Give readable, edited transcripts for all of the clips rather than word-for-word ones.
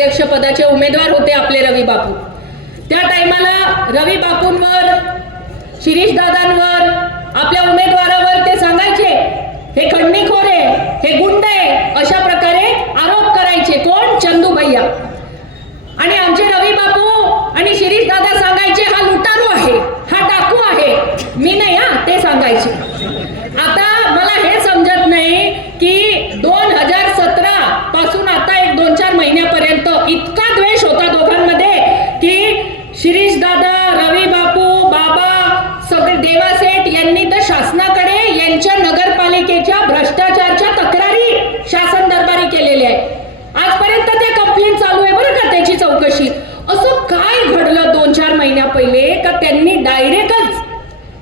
अध्यक्ष पदाचे उमेदवार होते आपले रवी बापू। त्या टाइमाला रवी बापूंवर, शिरीष दादांवर, आपल्या उमेदवारावर ते सांगायचे हे खंडणीखोर आहे, हे गुंड आहे, अशा प्रकारे आरोप करायचे। कोण? चंदू भैया। आणि आमचे रवी बापू आणि शिरीष दादा सांगायचे हा लुटारू आहे, हा डाकू आहे, मी नाही, हा ते सांगायचे। आता मला हे समजत नाही की 2017 पासून आता एक 2-4 महिन्यापर्यंत इतका द्वेष होता दोघांमध्ये की शिरीष दादा, रवी बापू, बाबा, सगळे देवासेठ यांनी तर शासनाकडे यांच्या नगरपालिकेच्या भ्रष्टाचाराच्या तक्रारी शासन दरबारी केलेल्या आहे। आजपर्यंत ते कंप्लेंट चालू आहे बरं का, त्याची चौकशी। असं काय घडलं 2-4 महिन्या पहिले का त्यांनी डायरेक्टच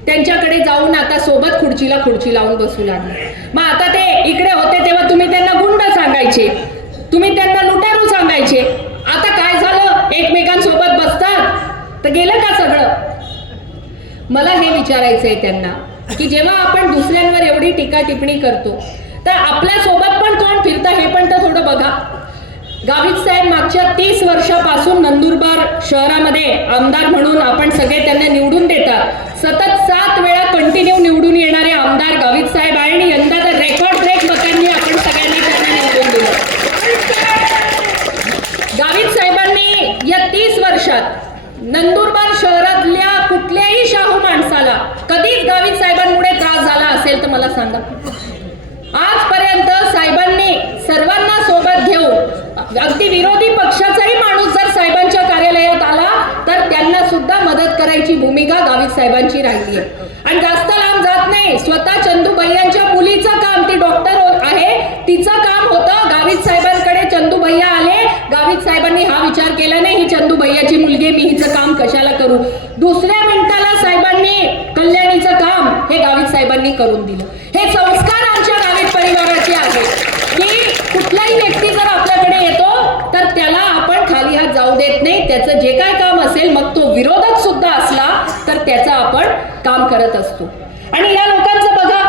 त्यांच्याकडे जाऊन आता सोबत खुर्चीला खुर्ची लावून बसू लागले। मग आता ते इकडे होते तेव्हा तुम्ही त्यांना गुंड सांगायचे, तुम्ही त्यांना लुटारू सांगायचे। आता काय झालं? एकमेकांसोबत बसतात तर गेलं का सगळं? मला हे विचारायचंय त्यांना की जेव्हा आपण दुसऱ्यांवर एवढी टीका टिप्पणी करतो तर आपल्या सोबत पण कोण फिरतं हे पण तर थोडं बघा। गावित साहेब मागच्या 30 वर्षापासून नंदुरबार शहरामध्ये आमदार म्हणून आपण सगळे त्यांना निवडून देतात। सतत 7 वेळा कंटिन्यू निवडून येणारे आमदार गावित साहेब आहे आणि यंदा तर रेकॉर्ड ब्रेक मतांनी आपण सगळ्यांनी त्यांना निवडून दिलं। गावित साहेबांनी या 30 वर्षात नंदुरबार शहरातल्या कुठल्याही शाहू माणसाला कधीच गावित साहेबांमुळे त्रास झाला असेल तर मला सांगा। आजपर्यंत साहेबांनी सर्वांना सोबत घेऊन, अगदी विरोधी पक्षाचाही माणूस जर साहेबांच्या कार्यालयात आला तर त्यांना सुद्धा मदत करायची भूमिका गावित साहेबांची राहिली आहे। आणि जास्त लांब जात नाही, स्वतः चंदू भैयांच्या मुलीचं काम, ती डॉक्टर आहे, तिचं काम होतं, गावित साहेबांकडे चंदू भैया आले, गावित साहेबांनी हा विचार केला नाही ही चंदू भैयाची मुलगी, मी हिचं काम कशाला करू। दुसऱ्या मिनिटाला साहेबांनी कल्याणीचं काम हे गावित साहेबांनी करून दिलं। हे संस्कार आमच्या गावित परिवाराचे आहेत की कुठलाही व्यक्ती जर आपल्याकडे येतो तर त्याला आपण खाली हात जाऊ देत नाही, त्याचं जे काय काम असेल, मग तो विरोधक सुद्धा असला तर त्याचं आपण काम करत असतो। आणि या लोकांचं बघा,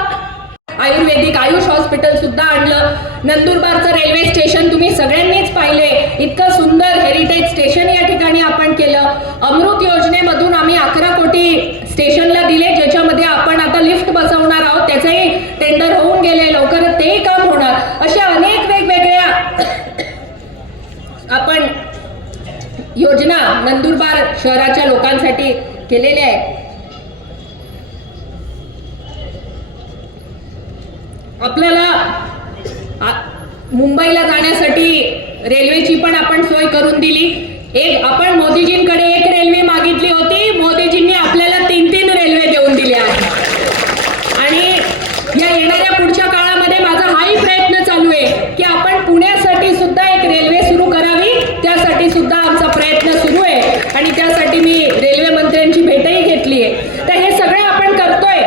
आयुर्वेदिक आयुष हॉस्पिटल सुद्धा आणलं, नंदुरबारचं रेल्वे स्टेशन तुम्ही सगळ्यांनीच पाहिले, इतकं सुंदर हेरिटेज स्टेशन या ठिकाणी आपण केलं। अमृत योजनेमधून आम्ही 11 कोटी स्टेशनला दिले, ज्याच्यामध्ये आपण आता लिफ्ट बसवणार आहोत, त्याचंही टेंडर होऊन गेले, लवकरच तेही काम होणार। अशा अनेक वेगवेगळ्या आपण योजना नंदुरबार शहराच्या लोकांसाठी केलेल्या आहेत। आपल्याला मुंबईला जाण्यासाठी रेल्वेची पण आपण सोय करून दिली। एक आपण मोदीजींकडे एक रेल्वे मागितली होती, मोदीजींनी आपल्याला 3-3 रेल्वे देऊन दिल्या आहेत। आणि या येणाऱ्या पुढच्या काळामध्ये माझा हाही प्रयत्न चालू आहे की आपण पुण्यासाठी सुद्धा एक रेल्वे सुरू करावी, त्यासाठी सुद्धा आमचा प्रयत्न सुरू आहे आणि त्यासाठी मी रेल्वे मंत्र्यांची भेटही घेतली आहे। तर हे सगळं आपण करतोय।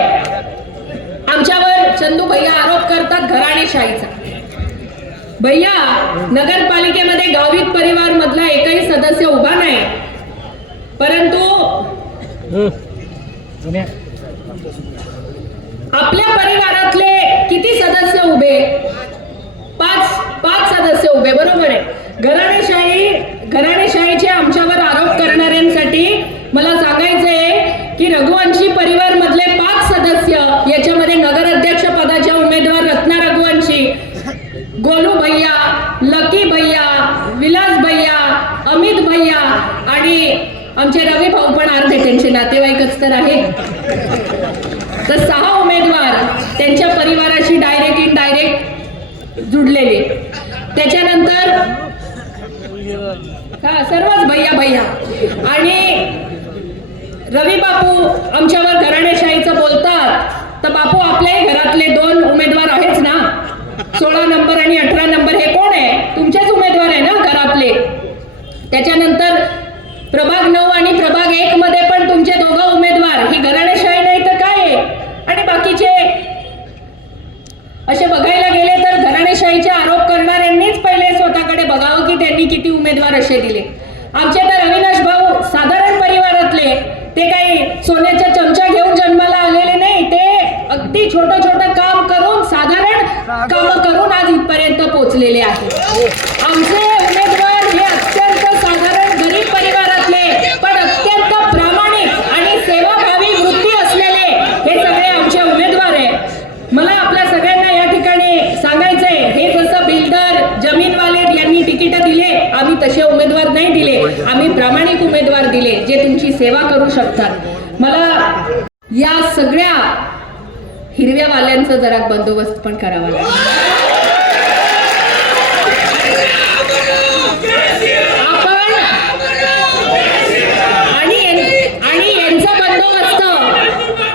आमच्यावर चंदू भैया आरोप करतात घराणेशाहीचा। भैया, नगरपालिकेमध्ये गावित परिवार मधला एकही सदस्य उभा नाही, परंतु आपल्या परिवारातले किती सदस्य उभे? 5 सदस्य उभे, बरोबर आहे। घराणेशाहीचे आमच्यावर आरोप करणाऱ्यांसाठी मला सांगायचंय की रघुवंशी परिवार मधले 5 सदस्य, याच्यामध्ये नगराध्यक्ष पदाच्या उमेदवार रत्ना रघुवंशी, गोलू भैया, लकी भैया, विलास भैया, अमित भैया आणि आमचे रवी भाऊ पण अर्धे त्यांचे नातेवाईकच तर आहे। तर 6 उमेदवार त्यांच्या परिवाराशी डायरेक्ट इनडायरेक्ट जुडलेले। त्याच्यानंतर सर्वच भैया आणि रवी बापू आमच्यावर घराणेशाहीचं बोलतात, तर बापू आपल्याही घरातले 2 उमेदवार आहेच ना, 16 नंबर आणि 18 नंबर, हे कोण आहे? तुमचेच उमेदवार आहे ना घरातले। त्याच्यानंतर प्रभाग 9 आणि प्रभाग 1 मध्ये पण तुमचे 2 उमेदवार, ही घराणेशाही नाही तर काय आहे? आणि बाकीचे असे बघायला गेले तर घराणेशाहीचे आरोप करणाऱ्यांनीच पहिले स्वतःकडे बघावं की त्यांनी किती उमेदवार असे दिले। आमचे तर अविनाश भाऊ साधारण परिवारातले, ते काही सोन्याच्या चमचा घेऊन जन्माला आलेले नाही, ते अगदी छोटं काम करून, साधारण काम करून आज इथपर्यंत पोहोचलेले आहेत। आमचे उमेदवार हे आम्ही प्रामाणिक उमेदवार दिले जे तुमची सेवा करू शकतात. मला या सगळ्या हिरव्या वाल्यांचा जरा बंदोबस्त पण करावा लागेल. आणि यांचा बंदोबस्त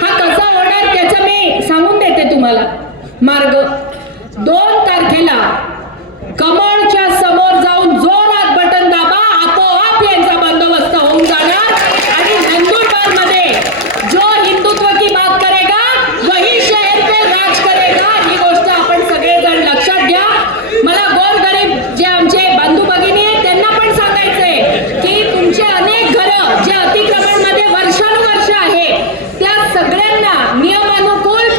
हा कसा होणार त्याचं मी सांगून देते तुम्हाला मार्ग. 2 तारखेला कमळच्या समोर जाऊन जोरात बटन दाबा, आपोआप यांचा बंदोबस्त होऊन जाणार. आणि नंदुरबार मध्ये जो हिंदुत्व की बात करेगा वही शहर पे राज करेगा, ही गोष्ट आपण सगळेजण लक्षात घ्या. मला गोरगरीब जे आमचे बंधू भगिनी आहेत त्यांना पण सांगायचंय की तुमचे अनेक घरं जे अतिक्रमण मध्ये वर्षानुवर्ष आहे त्या सगळ्यांना नियमानुकूल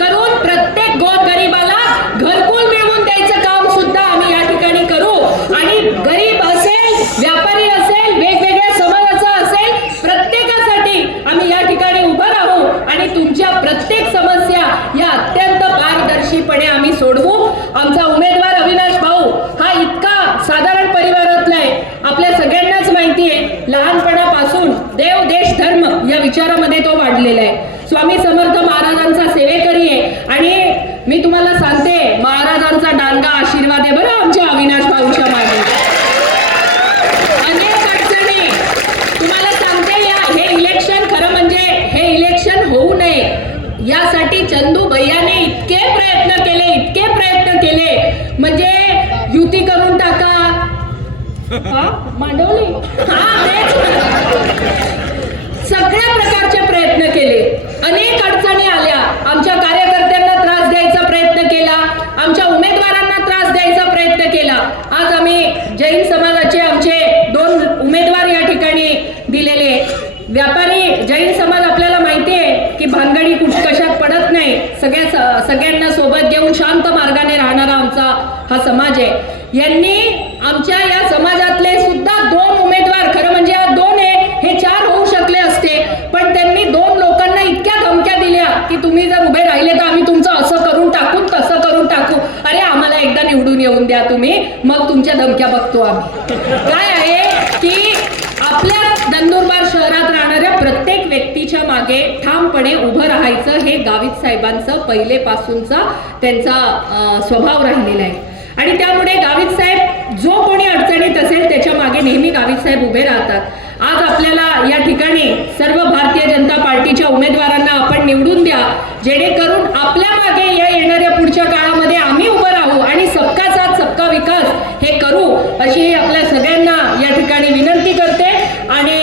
करून प्रत्येक गोरगरिबाला घरकुल मिळवून द्यायचं काम सुद्धा आम्ही या ठिकाणी करू. आणि गरीब असेल, व्यापारी असेल, वेगवेगळ्या समाजाचा असेल, प्रत्येकासाठी आम्ही या ठिकाणी उभं राहू आणि तुमच्या प्रत्येक समस्या या अत्यंत पारदर्शीपणे आम्ही सोडवू. आमचा उमेदवार अविनाश भाऊ हा इतका साधारण परिवारातला आहे, आपल्या सगळ्यांनाच माहिती आहे. लहानपणापासून देव देश धर्म या विचारामध्ये तो वाढलेला आहे. स्वामी समर्थ महाराजांचा सेवेकरी आहे आणि मी तुम्हाला सांगते महाराजांचा डांगा आशीर्वाद आहे बरं आमच्या अविनाश भाऊच्या मागे. अनेक अडचणी तुम्हाला सांगते. हे इलेक्शन खरं म्हणजे हे इलेक्शन होऊ नये यासाठी चंदू भैयाने इतके प्रयत्न केले म्हणजे युती करून टाका, मांडवली, सगळ्या प्रकारचे प्रयत्न केले. अनेक अडचणी आल्या. आमच्या कार्यकर्त्यांना त्रास द्यायचा प्रयत्न केला, आमच्या उमेदवारांना त्रास द्यायचा प्रयत्न केला. आज आम्ही जैन समाजाचे आमचे 2 उमेदवार या ठिकाणी दिलेले. व्यापारी जैन समाज आपल्याला माहिती आहे की भानगडी कशात पडत नाही, सगळ्यांना सोबत घेऊन शांत मार्गाने राहणारा आमचा हा समाज आहे. यांनी आमच्या या समाजातले सुद्धा 2 उमेदवार, खरं म्हणजे 2 आहे, हे 4 होऊ शकले असते, पण त्यांनी 2 लोकांना इतक्या धमक्या दिल्या की तुम्ही जर उभे राहिले तर आम्ही तुमचं असं करून टाकू, तसं करून टाकू. अरे आम्हाला एकदा निवडून येऊन द्या तुम्ही, मग तुमच्या धमक्या बघतो आम्ही. काय आहे की आपल्या नंदुरबार शहरात राहणाऱ्या प्रत्येक व्यक्तीच्या मागे ठामपणे उभं राहायचं हे गावित साहेबांचं पहिलेपासूनचा त्यांचा स्वभाव राहिलेला आहे. आणि त्यामुळे गावित साहेब जो कोणी अडचणीत असेल त्याच्या मागे नेहमी गावित साहेब उभे राहतात. आज आपल्याला या ठिकाणी सर्व भारतीय जनता पार्टीच्या उमेदवारांना आपण निवडून द्या, जेणेकरून आपल्या मागे या येणाऱ्या पुढच्या काळामध्ये आम्ही उभं राहू आणि सबका साथ सबका विकास हे करू, अशी आपल्या सगळ्यांना या ठिकाणी विनंती करते. आणि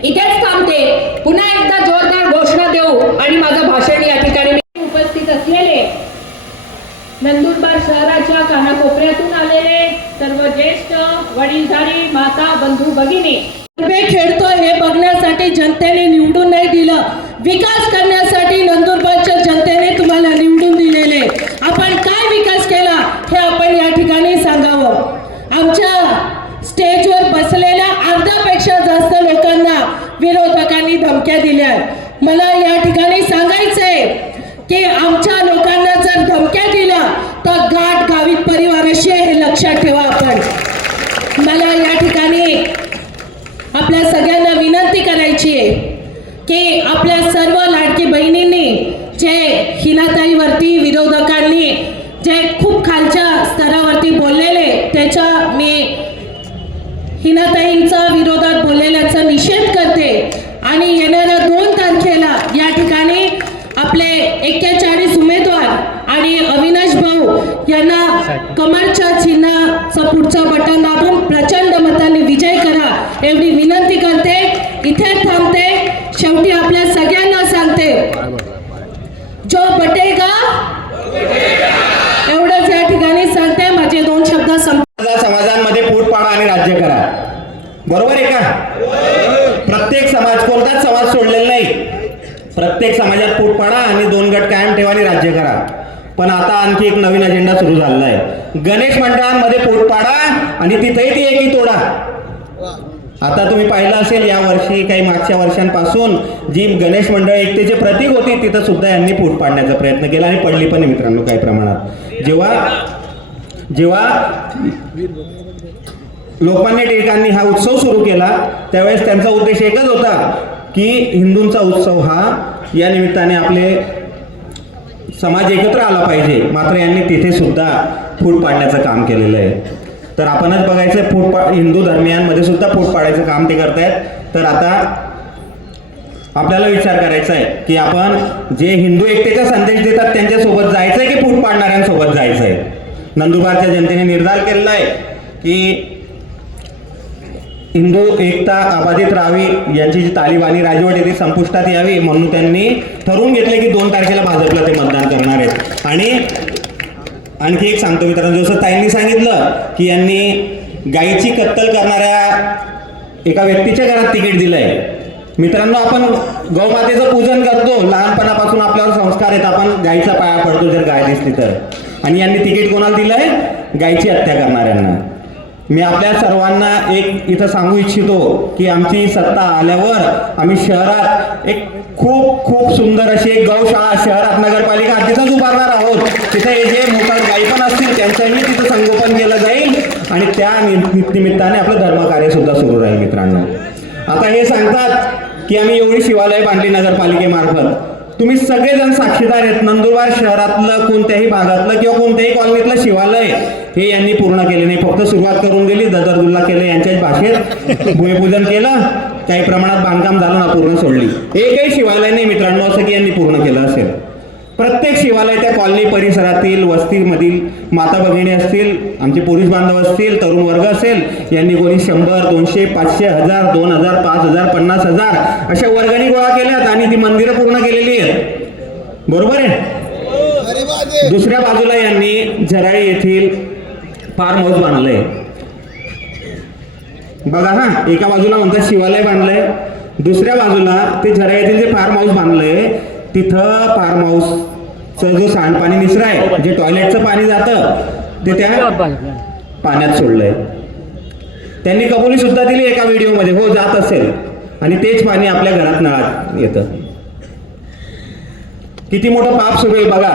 इथेच थांबते. पुन्हा एकदा जोरदार घोषणा देऊ आणि माझं भाषण या ठिकाणी उपस्थित असलेले नंदुरबार शहराच्या कानाकोपऱ्यातून आलेले सर्व ज्येष्ठ वडीलधारी माता बंधू भगिनी, खेळतोय हे बघण्यासाठी जनतेने निवडून नाही दिलं, विकास करण्यासाठी नंदुरबारच्या जनतेने तुम्हाला निवडून दिलेले. आपण काय विकास केला हे आपण या ठिकाणी सांगावं. आमच्या स्टेजवर बसलेल्या अर्ध्यापेक्षा जास्त लोकांना विरोधकांनी धमक्या दिल्या. मला या ठिकाणी सांगायचंय की आमच्या लोकांना जर धमक्या दिल्या तर गाठ गावित परिवाराशी हे लक्षात ठेवा. आपण मला या ठिकाणी आपल्या सगळ्यांना विनंती करायची आहे की आपल्या सर्व लाडकी बहिणींनी जे हिनाताईवरती विरोधकांनी जे खूप खालच्या स्तरावरती बोललेले, त्याच्या मी हिनाताईंचा विरोधात बोललेल्याचा निषेध करते. आणि येणाऱ्या 2 तारखेला या ठिकाणी आपले 41 उमेदवार आणि अविनाश भाऊ यांना कमळच्या चिन्हाचं पुढचं बटन दाबून प्रचंड मताने विजय करा एवढी विनंती करते. इथे थांबते. शेवटी आपल्या सगळ्यांना सांगते, जो बटेगा एवढंच या ठिकाणी सांगते. माझे 2 शब्द समाजांमध्ये फूट पाडा आणि राज्य करा. बरोबर आहे का? प्रत्येक समाज, कोणताच समाज सोडलेला नाही. प्रत्येक समाजात फूट पाडा आणि 2 गट कायम ठेवा आणि राज्य करा. पण आता आणखी एक नवीन अजेंडा सुरू झालेला आहे. गणेश मंडळांमध्ये फूट पाडा आणि तिथेही ती एकी तोडा. आता तुम्ही पाहिलं असेल या वर्षी काही मागच्या वर्षांपासून जी गणेश मंडळ एकतेचे प्रतीक होती तिथं सुद्धा यांनी फूट पाडण्याचा प्रयत्न केला आणि पडली पण मित्रांनो काही प्रमाणात. जेव्हा लोकमान्य टिळकांनी हा उत्सव सुरू केला त्यावेळेस त्यांचा उद्देश एकच होता की हिंदूंचा उत्सव हा या निमित्ताने आपले समाज एकत्र आला पाहिजे. मात्र यांनी तिथे सुद्धा फूट पाडण्याचं काम केलेलं आहे. तर आपणच बघायचं हिंदू धर्मियांमध्ये सुद्धा फूट पाडायचं काम ते करतायत. तर आता आपल्याला विचार करायचा आहे की आपण जे हिंदू एकतेचा संदेश देतात त्यांच्यासोबत जायचंय की फूट पाडणाऱ्यांसोबत जायचंय. नंदुरबारच्या जनतेने निर्धार केलेला आहे की हिंदू एकता अबाधित राहावी, यांची जी तालिबानी राजवट आहे ती संपुष्टात यावी, म्हणून त्यांनी ठरवून घेतले की 2 तारखेला भाजपला ते मतदान करणार आहेत. आणि आणखी एक सांगतो मित्रांनो, जसं ताईंनी सांगितलं की यांनी गायीची कत्तल करणाऱ्या एका व्यक्तीच्या घरात तिकीट दिलंय. मित्रांनो, आपण गौमातेचं पूजन करतो, लहानपणापासून आपल्यावर संस्कार आहेत, आपण गायीचा पाया पडतो जर गाय दिसली तर. आणि यांनी तिकीट कोणाला दिलंय? गायीची हत्या करणाऱ्यांना. मी आपल्या सर्वांना एक इथं सांगू इच्छितो की आमची सत्ता आल्यावर आम्ही शहरात एक खूप सुंदर अशी एक गौशाळा शहरात नगरपालिका तिथंच उभारणार आहोत. तिथे जे मोकाट गायी पण असतील त्यांचंही तिथं संगोपन केलं जाईल आणि त्या निमित्ताने आपलं धर्मकार्य सुद्धा सुरू राहील. मित्रांनो, आता हे सांगतात की आम्ही एवढी शिवालय बांधली नगरपालिकेमार्फत. तुम्ही सगळेजण साक्षीदार आहेत. नंदुरबार शहरातलं कोणत्याही भागातलं किंवा कोणत्याही कॉलनीतलं शिवालय हे यांनी पूर्ण केले नाही. फक्त सुरुवात करून दिली, ददरदुल्ला केलं यांच्याच भाषेत, भूमिपूजन केलं, काही प्रमाणात बांधकाम झालं ना, पूर्ण सोडली. एकही शिवालय नाही मित्रांनो असं की यांनी पूर्ण केलं असेल. प्रत्येक शिवालय त्या कॉलनी परिसरातील वस्तीमधील माता भगिनी असतील, आमचे पुरुष बांधव असतील, तरुण वर्ग असेल, यांनी कोणी 100, 200, 500, 1000, 2000, 5000, 50,000 अशा वर्गणी गोळा केल्यात आणि ती मंदिरं पूर्ण केलेली आहेत. बरोबर आहे. दुसऱ्या बाजूला यांनी झराळी येथील फार्म हाऊस बांधलंय. बघा हा, एका बाजूला म्हणतात शिवालय बांधलंय, दुसऱ्या बाजूला ते झराळी येथील जे फार्म हाऊस बांधलंय तिथं फार्म हाऊसचं जो सांडपाणी निचरा आहे, जे टॉयलेटचं पाणी जातं ते त्या पाण्यात सोडलंय. त्यांनी कबुली सुद्धा दिली एका व्हिडिओमध्ये, हो जात असेल, आणि तेच पाणी आपल्या घरात नळात येतं. किती मोठं पाप सुरू आहे बघा.